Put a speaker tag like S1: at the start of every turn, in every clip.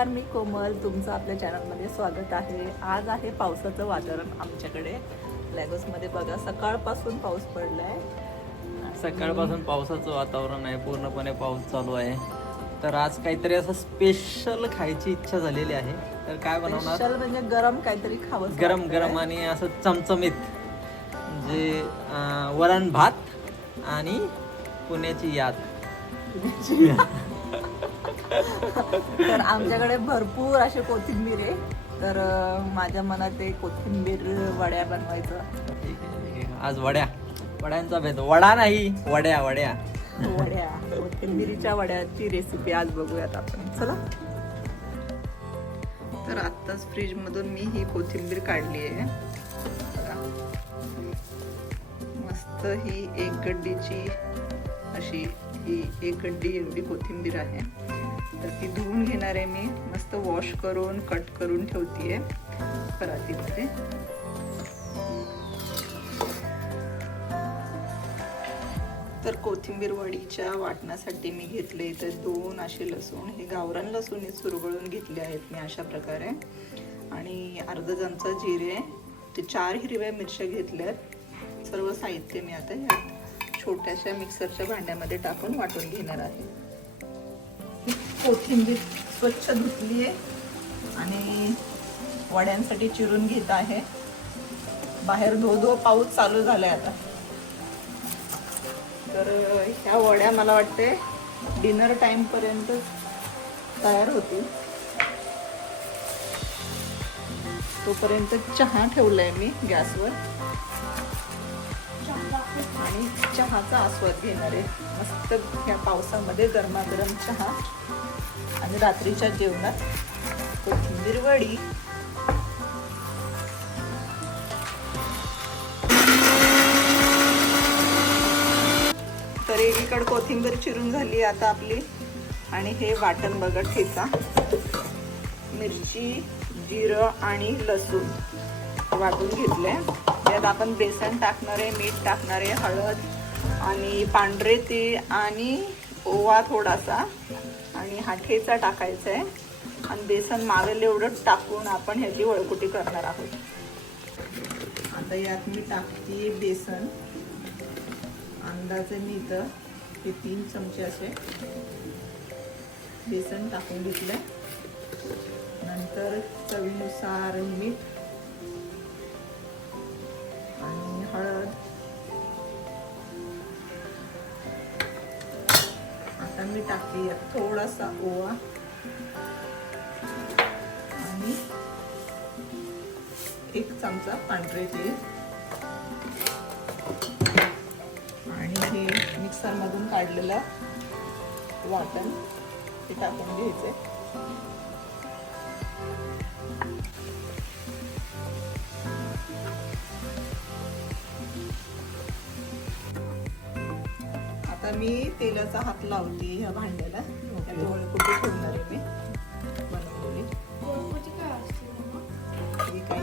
S1: नमस्कार मी कोमल. तुमचं आपल्या चॅनलमध्ये स्वागत आहे. आज आहे पावसाचं वातावरण आमच्याकडे. लॅगोसमध्ये बघा सकाळपासून पाऊस पडलाय.
S2: सकाळपासून पावसाचं वातावरण आहे. पूर्णपणे पाऊस चालू आहे. तर आज काहीतरी असं स्पेशल खायची इच्छा झालेली आहे. तर काय बनवणार?
S1: स्पेशल म्हणजे गरम काहीतरी खावं
S2: गरम गरम आणि असं चमचमीत. म्हणजे अं, वरण भात आणि पुण्याची याद.
S1: तर आमच्याकडे भरपूर असे कोथिंबीर आहे. तर माझ्या मनात एक कोथिंबीर वड्या बनवायचं.
S2: आज वड्या. वड्यांचा भेद. वडा नाही वड्या वड्या.
S1: वड्या. कोथिंबिरीच्या वड्याची रेसिपी आज बघूयात आपण. चला. तर आत्ताच फ्रीजमधून मी ही कोथिंबीर काढली आहे. मस्त ही एक गड्डीची अशी ही एक गड्डी एवढी कोथिंबीर आहे. तर ती धुवून घेणार आहे मी. मस्त वॉश करून कट करून ठेवतीये. परातीमध्ये तर कोथिंबीर वडीच्या वाटण्यासाठी मी घेतले इथे दोन असे लसूण. हे गावरान लसूण सुरगळून चुरगळून घेतले आहेत मी अशा प्रकारे. आणि अर्धा चमचा जिरे ते चार हिरव्या मिरच्या घेतल्यात. सर्व साहित्य मी आता या छोट्याशा मिक्सरच्या भांड्यामध्ये टाकून वाटून घेणार आहे. कोथिंबीर स्वच्छ धुतली आहे आणि वड्यांसाठी चिरून घेत आहे. बाहेर धो धो पाऊस चालू झालाय आता. तर ह्या वड्या मला वाटते डिनर टाइम पर्यंत तयार होतील. तोपर्यंत चहा ठेवलाय मी गॅसवर. आणि चहाचा आस्वाद घेणार आहे. मस्त ह्या पावसामध्ये गरमागरम चहा आणि रात्रीच्या जेवणात कोथिंबीर वडी. तर एकीकडे कोथिंबीर चिरून झाली आता आपली. आणि हे वाटण बघा ठेचा. मिरची जिरं आणि लसूण वाटून घेतले त्यात आपण बेसन टाकणार आहे मीठ टाकणार आहे हळद आणि पांढरे तीळ आणि ओवा थोडासा आणि हा ठेचा टाकायचा आहे. आणि बेसन मावेल एवढं टाकून आपण ह्याची वळकुटी करणार आहोत. आता यात मी टाकते बेसन. अंदाजे मी इथं हे तीन चमचे असे बेसन टाकून घेतलं नंतर चवीनुसार मीठ टाकूया टाकली थोडासा ओवा. आणि एक चमचा पांढरे तेल आणि हे मिक्सरमधून काढलेलं वाटण ते टाकून घ्यायचे आता मी तेलाचा हात लावते ह्या भांड्याला. त्यामुळे कुठे ठेवणार आहे मी बनवलेली. ही काही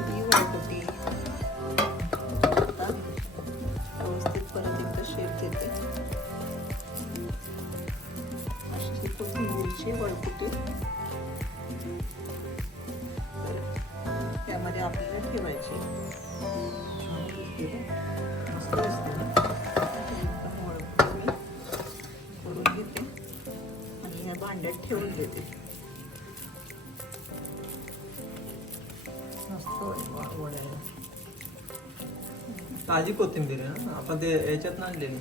S2: ताजी कोथिंबीर आहे ना? आपण ते याच्यात आणलेली.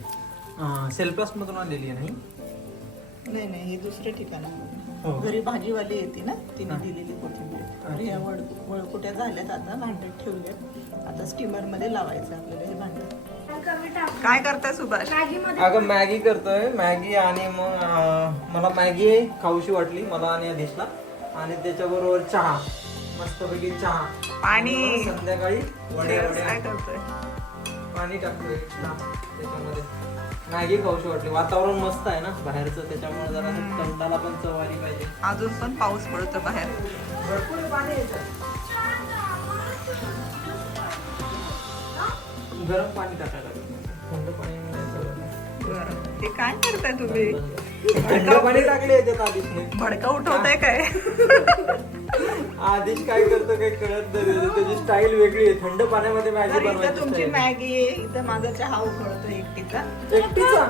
S2: सेल्फ्लास मधून आणलेली आहे नाही
S1: नाही नाही हे दुसऱ्या ठिकाणाहून
S2: हो.
S1: घरी भाजीवाली येते ना? तिने
S2: हा.
S1: दिलेली कोथिंबीर. तर ह्या वळ वळकुट्या झाल्यात आता? भांड्यात ठेवल्यात आता स्टीमरमध्ये लावायचं आपल्याला हे भांड. काय करताय सुभाष?
S2: अगं मॅगी करतोय. मॅगी आणि मग अं, मला मॅगी खाऊशी वाटली मला आणि अधीशला आणि त्याच्याबरोबर चहा. मस्तपैकी चहा.
S1: पाणी.
S2: आणि संध्याकाळी वड्या
S1: काय
S2: वड्या
S1: करतोय?
S2: पाणी टाकतोय एक्स्ट्रा त्याच्यामध्ये. मॅगी खाऊशी वाटली वातावरण मस्त आहे ना बाहेरचं त्याच्यामुळे जरा तोंडाला पण चव आली पाहिजे.
S1: अजून पण पाऊस पडतो बाहेर.
S2: भरपूर पाणी येतं. गरम पाणी टाकायला. थंड पाणी
S1: हे काय करताय तुम्ही?
S2: थंड पाणी टाकले याच्यात आधीच.
S1: भडका उठवताय काय?
S2: आधीच काय करतो काही कळत नाही. त्याची- त्याची स्टाईल वेगळी आहे. थंड पाण्यामध्ये मॅगी
S1: तर इथं
S2: बनवायची
S1: तुमची. मॅगी आहे. इथं माझा चहा उकळतो एकटीचा.
S2: एकटीचा?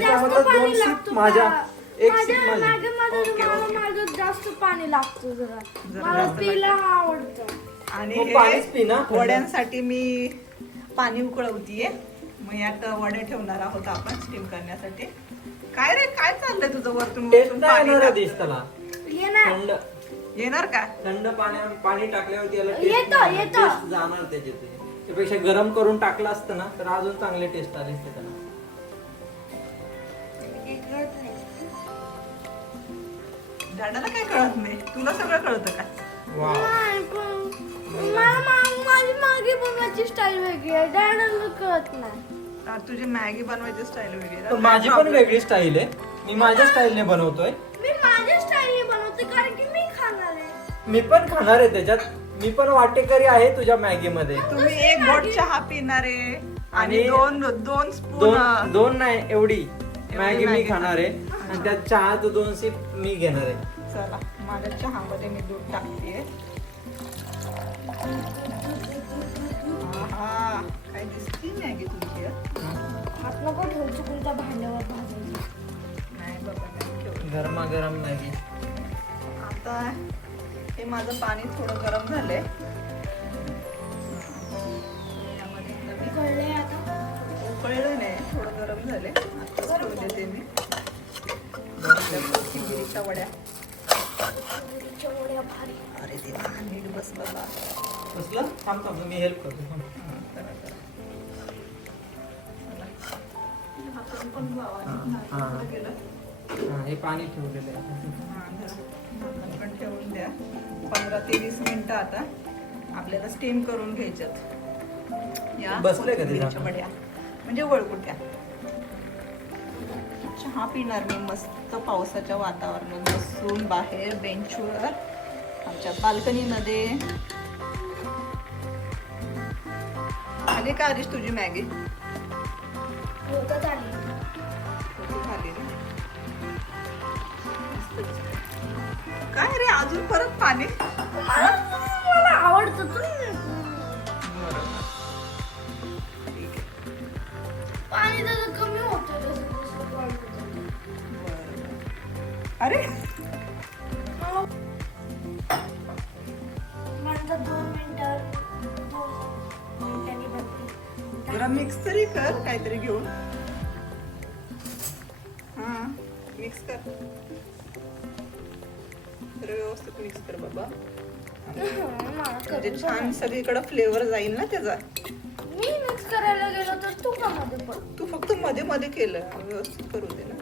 S2: याच्यामध्ये दोन सीप माझ्या एक सीप माझी
S1: ओके, ओके.
S3: माझं जास्त पाणी लागतं जरा.
S1: जरा
S3: मला
S1: जास्त
S3: पिला आवडतं.
S1: आणि
S2: मग पाणीच पी ना.
S1: वड्यांसाठी मी पाणी उकळवतीये. मग यात वड्या ठेवणार आहोत आपण स्टीम करण्यासाठी. काय रे काय चाललंय तुझं वरतून
S2: टेस्ट
S1: वरतून
S2: नाही
S1: पाणी
S2: येणार आहे
S1: टाक-
S2: दिस त्याला?
S3: ना
S2: थंड.
S1: येणार का?
S2: थंड पाण्या पाणी टाकल्यावरती याला
S3: येतं, येतं.
S2: taste जाणार त्याच्यात. त्यापेक्षा गरम करून टाकलं असतं ना तर अजून चांगले टेस्ट आले असते त्याला.
S1: काय कळत नाही? तुला सगळं कळतं का?
S2: वा
S3: नाही, पण मला मा- माझी मागे बनवायची स्टाईल वेगळी आहे. डॅडाला कळत नाही.
S1: तुझी मॅगी बनवायची स्टाईल वेगळी आहे.
S2: माझी पण वेगळी स्टाईल आहे. मी माझ्या स्टाईलने बनवतोय.
S3: मी माझ्या स्टाईलने बनवते कारण की मी खाणार आहे.
S2: मी पण खाणार आहे त्याच्यात. मी पण वाटेकरी आहे तुझ्या मॅगी मध्ये
S1: तुम्ही एक घोट चहा पिणारे आणि
S2: आणि
S1: दोन दोन स्पून
S2: दोन दोन नाही एवढी मॅगी मी खाणार आहे. आणि त्यात चहा तो दोन सीप मी घेणार आहे.
S1: चला माझ्या चहामध्ये मी दूध टाकते. आहा, काय दिसती मॅगी तुमची हं?
S3: हात नको ठेवू चुकून त्या भांड्यावर भाजायचं
S1: नाही. बाबा नाही ठेवलं.
S2: गरमागरम मॅगी
S1: आता हे माझं पाणी थोडं गरम झालंय. यामध्ये आता? उकळलं नाही थोडं गरम झाले ठेवू देते मी. कोथिंबिरीच्या वड्या.
S3: तुरीच्या वड्या भारी.
S1: अरे देवा नीट बस बाबा.
S2: कसलं थांब थांब मी हेल्प करतो.
S1: हा, पण
S2: ठेवलेलं आहे.
S1: पण ठेवून द्या पंधरा ते वीस मिनिटं आता. आपल्याला स्टीम करून घ्यायच्यात या
S2: बसलंय?
S1: वड्या म्हणजे वळकुट्या चहा पिणार मी मस्त पावसाच्या वातावरणात बसून बाहेर बेंचवर आमच्या बाल्कनीमध्ये आली का आलीस तुझी मॅगी
S3: होतं झाली.
S1: काय रे अजून परत पाणी
S3: मला आवडतं पाणी जरा कमी होतं.
S1: अरे मिक्स तरी कर काहीतरी घेऊन. हा मिक्स कर. तर व्यवस्थित मिक्स कर बाबा. म्हणजे छान सगळीकडे फ्लेवर जाईल ना त्याचा.
S3: मी मिक्स करायला गेलो तर तू का मध्ये
S1: तू फक्त मध्ये मध्ये केलं. व्यवस्थित करू दे ना.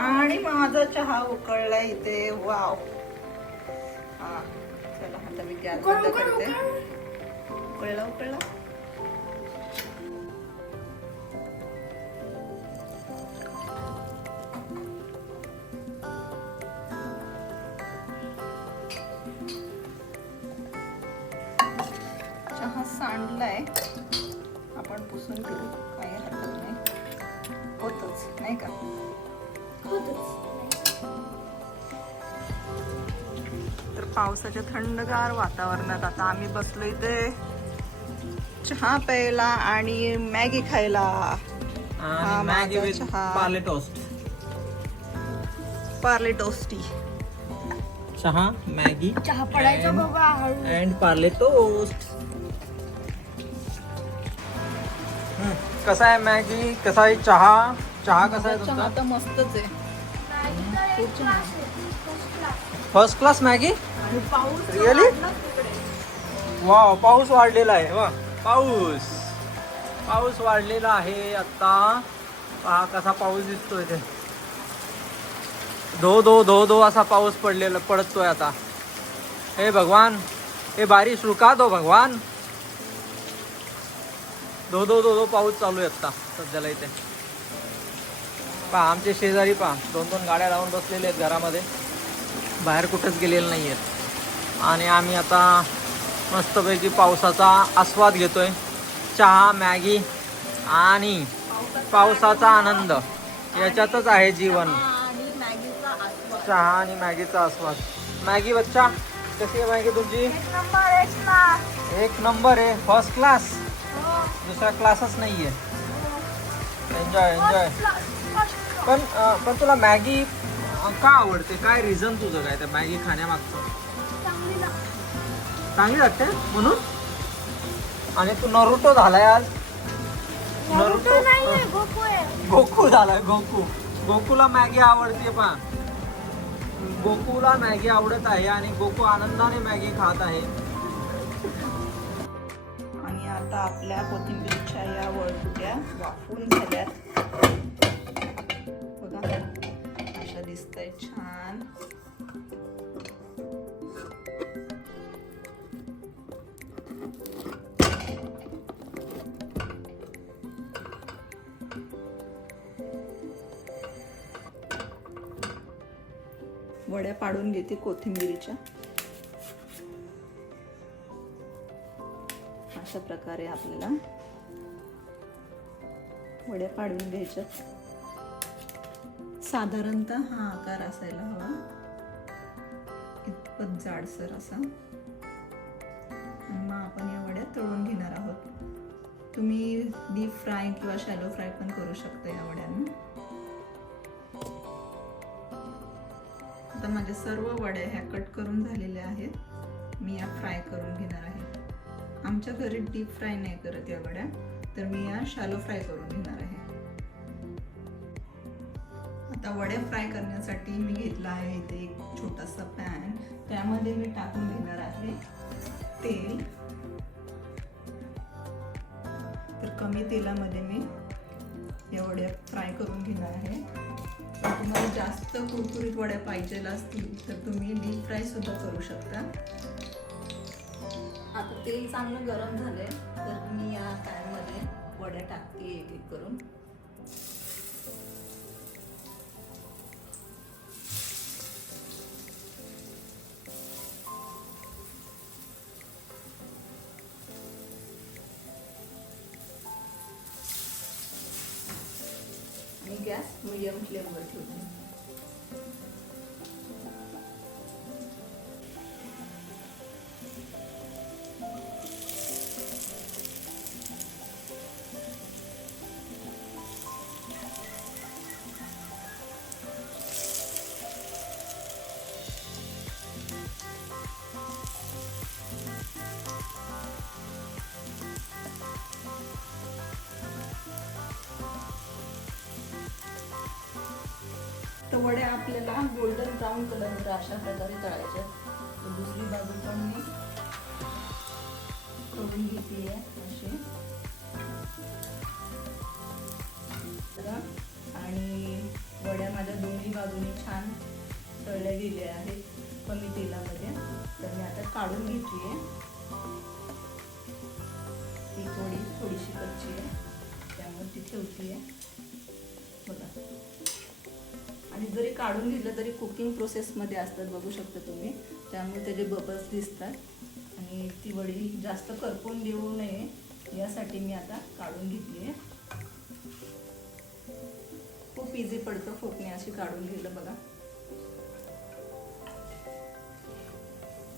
S1: आणि माझा चहा उकळला इथे. वाव. हा चला आता मी गॅस बंद करते.
S3: उकळ.
S1: उकळला उकळला. पावसाच्या थंडगार वातावरणात आता आम्ही बसलो इथे. चहा प्यायला आणि मॅगी खायला. हा,
S2: आणि मॅगी
S1: माझा चहा.
S2: पार्ले टोस्ट.
S1: पार्ले टोस्टी.
S2: चहा मॅगी
S3: चहा पडायचा बाबा हळू.
S2: And Parle toast. कसा आहे मॅगी? कसा आहे चहा? चहा कसा आहे
S1: चहा
S2: तुमचा?
S1: तर मस्तच आहे.
S2: फर्स्ट क्लास मॅगी
S1: रिअली पाऊस
S2: वा पाऊस वाढलेला आहे. वा पाऊस. पाऊस वाढलेला आहे आता. पहा कसा पाऊस दिसतोय ते. धो धो धो धो असा पाऊस पडलेला पडतोय आता. हे भगवान हे बारिश रुका दो भगवान. धो धो धो धो पाऊस चालू आहे आता सध्याला इथे. पहा आमचे शेजारी पहा दोन दोन गाड्या लावून बसलेले आहेत घरामध्ये. बाहेर कुठंच गेलेले नाही आहेत आणि आम्ही आता मस्तपैकी पावसाचा आस्वाद घेतोय. चहा मॅगी आणि पावसाचा आनंद. याच्यातच आहे जीवन. चहा आणि मॅगीचा आस्वाद. मॅगी बच्चा कशी आहे मॅगी तुमची?
S3: एक
S2: नंबर आहे. फर्स्ट क्लास दुसरा क्लासच नाहीये. एन्जॉय एन्जॉय पण अं, पण तुला मॅगी का आवडते? काय रिझन तुझं काय त्या मॅगी खाण्यामागचं? चांगली लागते. म्हणून? आणि तू नरुटो झालाय आज? नरुटो
S3: नाहीये गोकू आहे.
S2: गोकू झालाय गोकू. गोकूला मॅगी आवडते पा गोकूला मॅगी आवडत आहे आणि गोकू आनंदाने मॅगी खात आहे.
S1: आणि आता आपल्या कोथिंबीरच्या या वळकुट्या वाफून झाल्यात. छान. वड्या पाडून घेते कोथिंबीरीच्या. अशा प्रकारे आपल्याला वड्या पाडून घ्यायच्या. साधारणतः हा आकार असायला हवा. इतपत जाडसर असा. आणि मग आपण या वड्या तळून घेणार आहोत. तुम्ही डीप फ्राय किंवा शॅलो फ्राय पण करू शकता या वड्यांना आता माझ्या सर्व वड्या ह्या कट करून झालेल्या आहेत. मी या फ्राय करून घेणार आहे. आमच्या घरी डीप फ्राय नाही करत या वड्या. तर मी या शॅलो फ्राय करून घेणार आहे. आता वड्या फ्राय करण्यासाठी मी घेतला आहे इथे एक छोटासा पॅन. त्यामध्ये मी टाकून घेणार आहे तेल. तर कमी तेलामध्ये मी या वड्या फ्राय करून घेणार आहे. तुम्हाला जास्त कुरकुरीत वड्या पाहिजे असतील तर तुम्ही डीप फ्राय सुद्धा करू शकता. आता तेल चांगलं गरम झालंय तर मी या पॅनमध्ये वड्या टाकते एक एक करून. वड्या गोल्डन ब्राऊन कलरमध्ये अशा प्रकारे तळायच्या दुसरी बाजू पण मी करून घेतली आहे अशी आणि वड्या माझ्या दोन्ही बाजूनी छान तळल्या गेल्या आहेत कमी तेलामध्ये. तर मी आता काढून घेतली आहे ती थोडी थोडीशी कच्ची आहे त्यामुळे ती ठेवती आहे आणि जरी काढून घेतलं तरी कुकिंग प्रोसेसमध्ये असतात बघू शकता तुम्ही. त्यामुळे त्याचे बबल्स दिसतात. आणि ती वडी जास्त करपून देऊ नये यासाठी मी आता काढून घेतली आहे. खूप इझी पडतं फोकणे अशी काढून घेतलं बघा.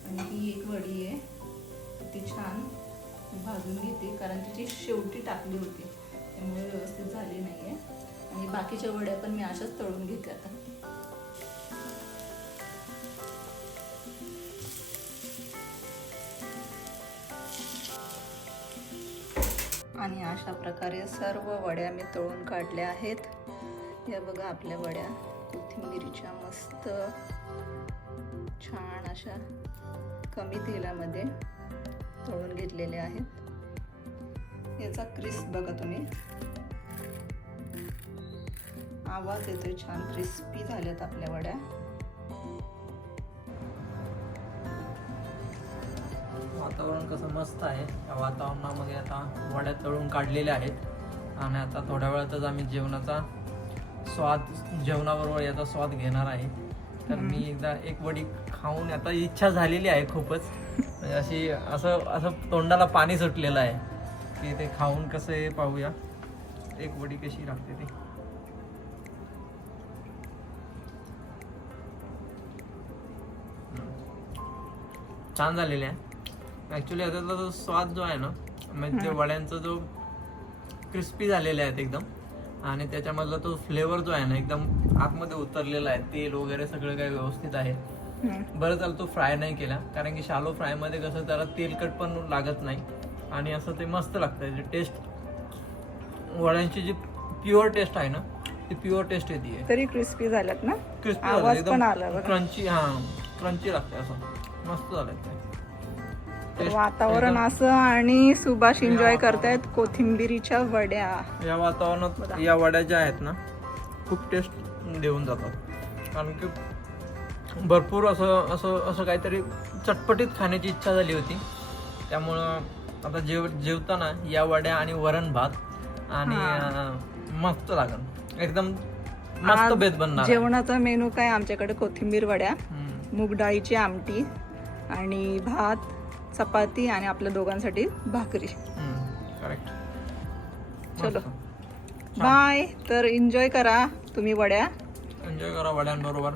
S1: आणि ही एक वडी आहे. ती छान भाजून घेते कारण तिची शेवटी टाकली होती. त्यामुळे व्यवस्थित झाली नाही आहे आणि बाकीच्या वड्या पण मी अशाच तळून घेतल्या आता. आणि अशा प्रकारे सर्व वड्या मी तळून काढल्या आहेत. या बघा आपल्या वड्या. कोथिंबिरीच्या मस्त छान अशा कमी तेलामध्ये तळून घेतलेल्या आहेत. याचा क्रिस्प बघा तुम्ही. आवाज येतोय छान क्रिस्पी झाल्यात आपल्या वड्या.
S2: वातावरण कसं मस्त आहे. या वातावरणामध्ये आता वड्या तळून काढलेल्या आहेत. आणि आता थोड्या वेळातच आम्ही जेवणाचा स्वाद जेवणाबरोबर याचा स्वाद घेणार आहे. तर मी एकदा एक वडी खाऊन आता इच्छा झालेली आहे खूपच. म्हणजे अशी असं असं तोंडाला पाणी सुटलेलं आहे. की ते खाऊन कसं आहे पाहूया. एक वडी कशी लागते ती. छान झालेले आहे. ॲक्च्युली याचा जो स्वाद जो आहे ना म्हणजे ते वड्यांचा जो क्रिस्पी झालेले आहेत एकदम आणि त्याच्यामधला तो फ्लेवर जो आहे ना एकदम आतमध्ये उतरलेला आहे. तेल वगैरे सगळं काही व्यवस्थित आहे. बरं झालं तो फ्राय नाही केला कारण की शालो फ्रायमध्ये कसं त्याला तेलकट पण लागत नाही आणि असं ते मस्त लागतं. जे टेस्ट वड्यांची जी प्युअर टेस्ट आहे ना ती प्युअर टेस्ट येते.
S1: तरी क्रिस्पी झाल्यात ना?
S2: क्रिस्पी. क्रंची हा क्रंची लागते असं. मस्त झालंय.
S1: वातावरण असं आणि सुभाष एन्जॉय. करतायत कोथिंबिरीच्या वड्या.
S2: या वातावरणात या वड्या ज्या आहेत ना खूप टेस्ट देऊन जातात. कारण की भरपूर असं असं असं काहीतरी चटपटीत खाण्याची इच्छा झाली होती. त्यामुळं आता जेव जेवताना या वड्या आणि वरण भात आणि मस्त लागन. एकदम मस्त बेत बनणार.
S1: जेवणाचा मेनू काय? आमच्याकडे कोथिंबीर वड्या. मूग डाळीची आमटी आणि भात चपाती आणि आपल्या दोघांसाठी भाकरी. चलो. बाय. तर एन्जॉय करा तुम्ही वड्या.
S2: एन्जॉय करा वड्यांबरोबर.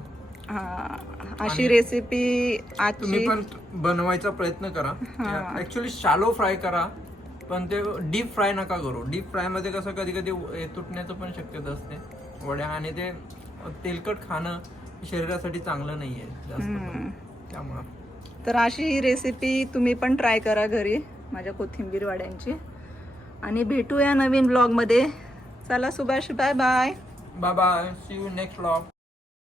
S1: हा अशी रेसिपी
S2: तुम्ही पण बनवायचा प्रयत्न करा. ऍक्च्युली शालो फ्राय करा पण ते डीप फ्राय नका करू. डीप फ्रायमध्ये कसं कधी कधी तुटण्याचं पण शक्यता असते. वड्या आणि ते तेलकट खाणं शरीरासाठी चांगलं नाहीये जास्त. त्यामुळं.
S1: तर अशी रेसिपी तुम्ही पण ट्राय करा घरी माझ्या कोथिंबीर वाड्यांची आणि भेटूया नवीन ब्लॉगमध्ये चला Subhash bye bye
S2: bye bye see you next blog